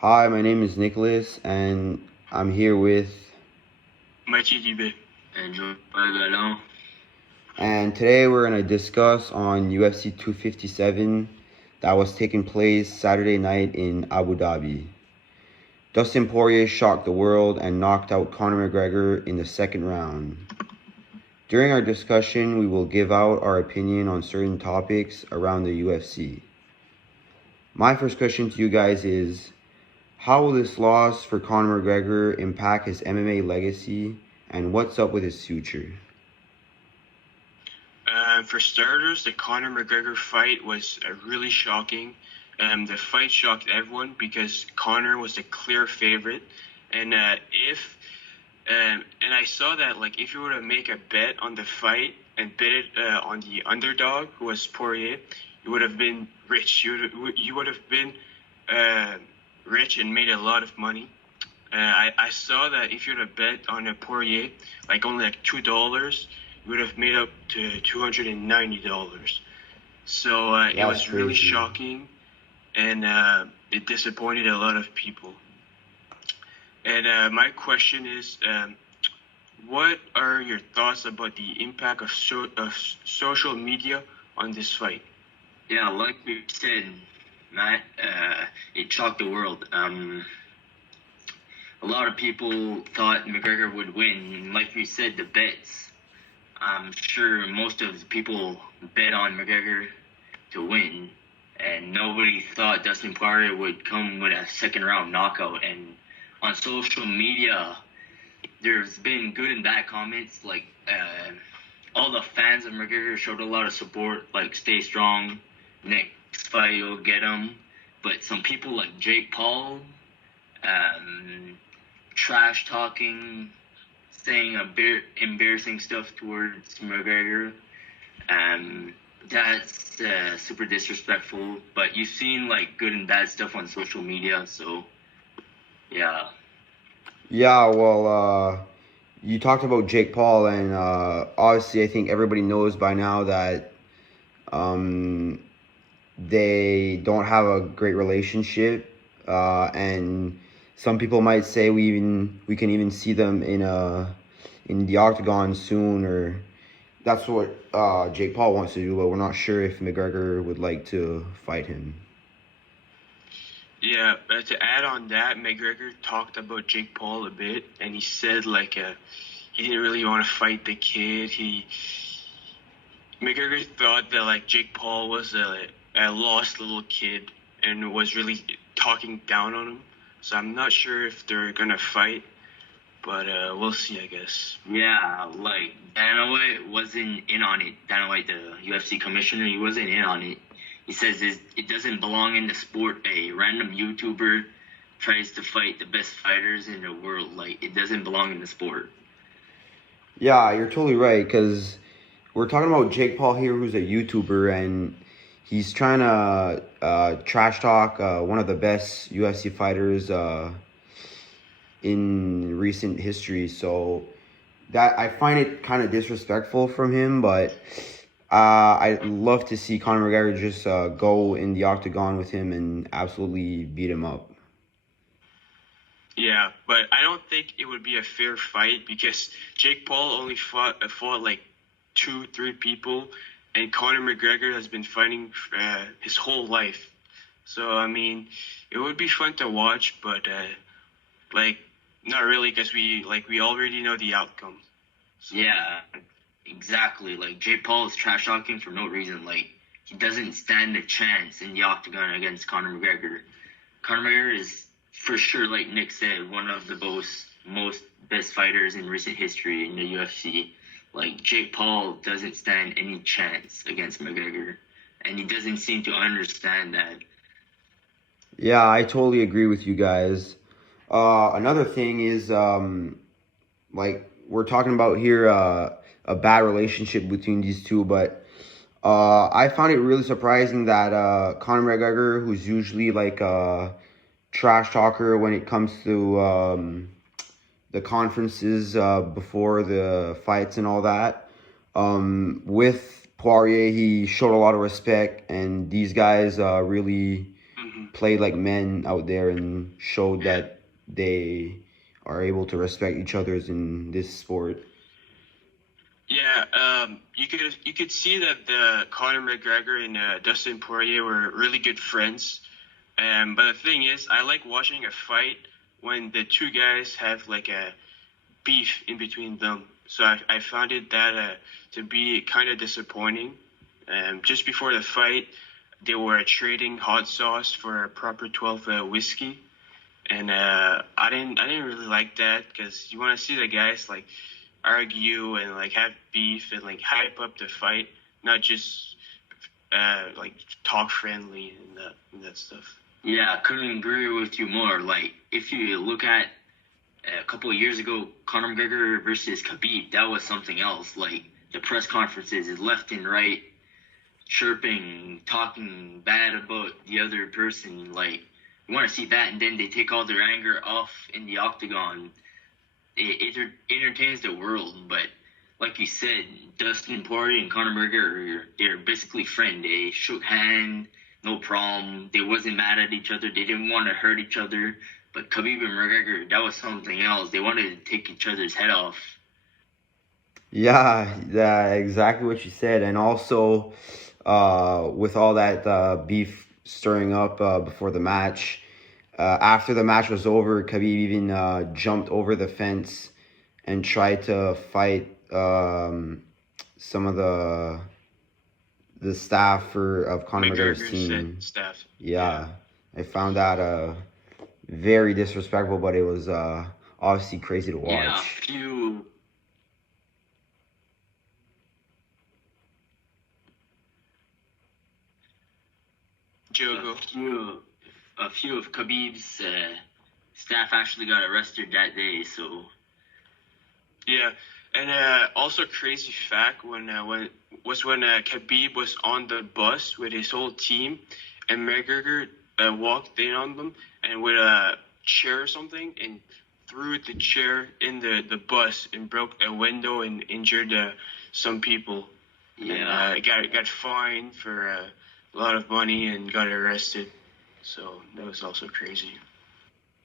Hi, my name is Nicholas, and I'm here with. And today we're going to discuss on UFC 257 that was taking place Saturday night in Abu Dhabi. Dustin Poirier shocked the world and knocked out Conor McGregor in the second round. During our discussion, we will give out our opinion on certain topics around the UFC. My first question to you guys is, how will this loss for Conor McGregor impact his MMA legacy, and what's up with his future? For starters, the Conor McGregor fight was really shocking. The fight shocked everyone because Conor was the clear favorite, and I saw that if you were to make a bet on the fight and bet it on the underdog, who was Poirier, you would have been rich. You would have been rich and made a lot of money. I saw that if you were to bet on a Poirier, only $2, you would have made up to $290. So it was really shocking, and it disappointed a lot of people. And my question is, what are your thoughts about the impact of social media on this fight? Yeah, like we said, Matt, it shocked the world. A lot of people thought McGregor would win. Like we said, the bets, I'm sure most of the people bet on McGregor to win. And nobody thought Dustin Poirier would come with a second round knockout. And on social media, there's been good and bad comments. All the fans of McGregor showed a lot of support, stay strong, next fight you'll get him. But some people like Jake Paul, trash talking, saying embarrassing stuff towards McGregor. That's super disrespectful. But you've seen good and bad stuff on social media, so yeah. Yeah, well, you talked about Jake Paul, and obviously I think everybody knows by now that they don't have a great relationship, and some people might say we can even see them in the octagon soon, or that's what Jake Paul wants to do, but we're not sure if McGregor would like to fight him. Yeah, but to add on that, McGregor talked about Jake Paul a bit, and he said he didn't really want to fight the kid. McGregor thought that Jake Paul was a lost little kid and was really talking down on him. So I'm not sure if they're gonna fight, but we'll see, I guess. Yeah, Dana White wasn't in on it. Dana White, the UFC commissioner, he wasn't in on it. He says it doesn't belong in the sport. A random YouTuber tries to fight the best fighters in the world. It doesn't belong in the sport. Yeah, you're totally right, because we're talking about Jake Paul here, who's a YouTuber, and he's trying to trash talk one of the best UFC fighters in recent history. So that I find it kind of disrespectful from him, but I'd love to see Conor McGregor just go in the octagon with him and absolutely beat him up. Yeah, but I don't think it would be a fair fight because Jake Paul only fought 2-3 people, and Conor McGregor has been fighting his whole life. So I mean, it would be fun to watch, but not really, because we already know the outcome. So. Yeah, exactly. Jake Paul is trash talking for no reason. He doesn't stand a chance in the octagon against Conor McGregor. Conor McGregor is, for sure, like Nick said, one of the most best fighters in recent history in the UFC. Jake Paul doesn't stand any chance against McGregor, and he doesn't seem to understand that. Yeah, I totally agree with you guys. Another thing is, we're talking about here a bad relationship between these two, but I found it really surprising that Conor McGregor, who's usually a trash talker when it comes to the conferences before the fights and all that, with Poirier, he showed a lot of respect, and these guys really played like men out there and showed that they are able to respect each other's in this sport. Yeah, you could see that the Conor McGregor and Dustin Poirier were really good friends. But the thing is, I like watching a fight when the two guys have like a beef in between them. So I found it that to be kind of disappointing. Just before the fight, they were trading hot sauce for a proper 12 whiskey, and I didn't really like that because you want to see the guys like argue and like have beef and like hype up the fight, not just like talk friendly and that stuff. Yeah, I couldn't agree with you more. Like, if you look at a couple of years ago, Conor McGregor versus Khabib, that was something else. Like, the press conferences is left and right, chirping, talking bad about the other person. Like, you want to see that, and then they take all their anger off in the octagon. It entertains the world, but like you said, Dustin Poirier and Conor McGregor, they're basically friends. They shook hands, no problem. They wasn't mad at each other. They didn't want to hurt each other. But Khabib and McGregor, that was something else. They wanted to take each other's head off. Yeah, exactly what you said. And also, with all that beef stirring up before the match, after the match was over, Khabib even jumped over the fence and tried to fight some of the staff of Conor McGregor's team. Staff. Yeah, I found that very disrespectful, but it was obviously crazy to watch. Yeah, a few of Khabib's staff actually got arrested that day. So yeah, and also crazy fact when Khabib was on the bus with his whole team, and McGregor walked in on them and with a chair or something and threw the chair in the bus and broke a window and injured some people. yeah, And, got fined for a lot of money and got arrested. So that was also crazy.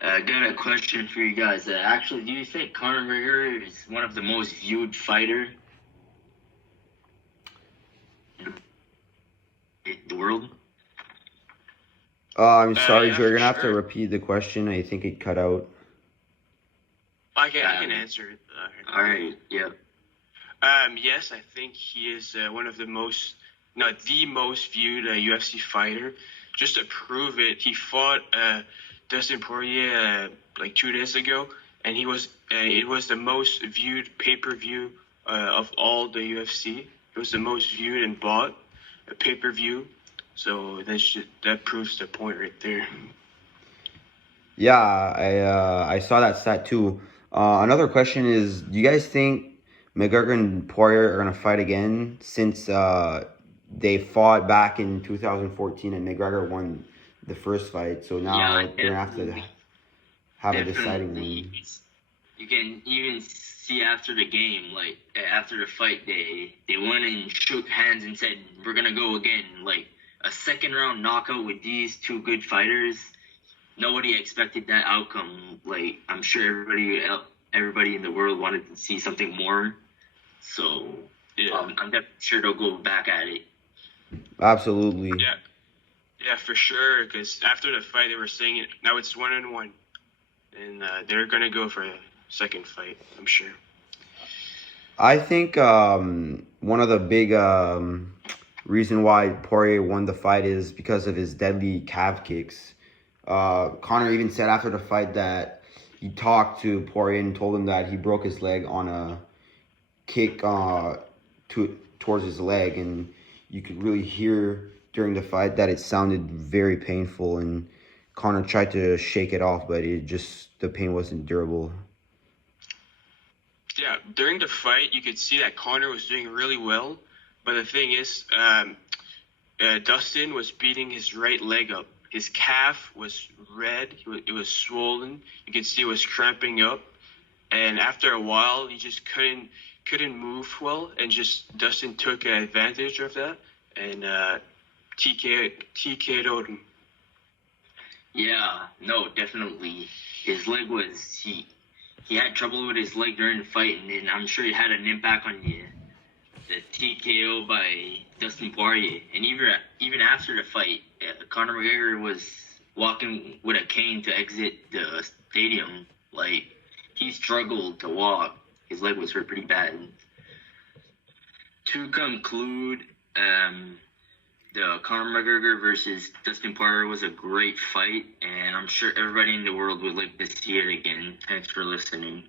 I got a question for you guys. Actually, do you think Conor McGregor is one of the most viewed fighter in the world? I'm sorry, yeah, Joe. You're for gonna have to sure. repeat the question. I think it cut out. I can answer it. All right, yeah. Yes, I think he is one of the most, not the most viewed UFC fighter. Just to prove it, he fought Dustin Poirier like 2 days ago, and it was the most viewed pay-per-view of all the UFC. It was the most viewed and bought pay-per-view. So that proves the point right there. Yeah, I saw that stat too. Another question is, do you guys think McGregor and Poirier are gonna fight again since they fought back in 2014 and McGregor won the first fight? So now Yeah, they're gonna have to have a deciding definitely. one. You can even see after the game, like after the fight, they went and shook hands and said, "We're gonna go again." Like a second round knockout with these two good fighters. Nobody expected that outcome. Like, I'm sure everybody in the world wanted to see something more. So Yeah. I'm definitely sure they'll go back at it. Absolutely. Yeah, for sure. Because after the fight, they were saying it. Now it's 1-1, and they're gonna go for a second fight. I'm sure. I think one of the big reason why Poirier won the fight is because of his deadly calf kicks. Conor even said after the fight that he talked to Poirier and told him that he broke his leg on a kick towards his leg, and you could really hear during the fight that it sounded very painful, and Conor tried to shake it off, but the pain wasn't durable. Yeah, during the fight, you could see that Conor was doing really well, but the thing is, Dustin was beating his right leg up. His calf was red. It was swollen. You could see it was cramping up, and after a while, he just couldn't move well, and just Dustin took advantage of that and TK'd him. Yeah, no, definitely. His leg was he had trouble with his leg during the fight, and then I'm sure it had an impact on the TKO by Dustin Poirier. And even after the fight, Conor McGregor was walking with a cane to exit the stadium. Like he struggled to walk. His leg was hurt pretty bad. To conclude, the Conor McGregor versus Dustin Poirier was a great fight, and I'm sure everybody in the world would like to see it again. Thanks for listening.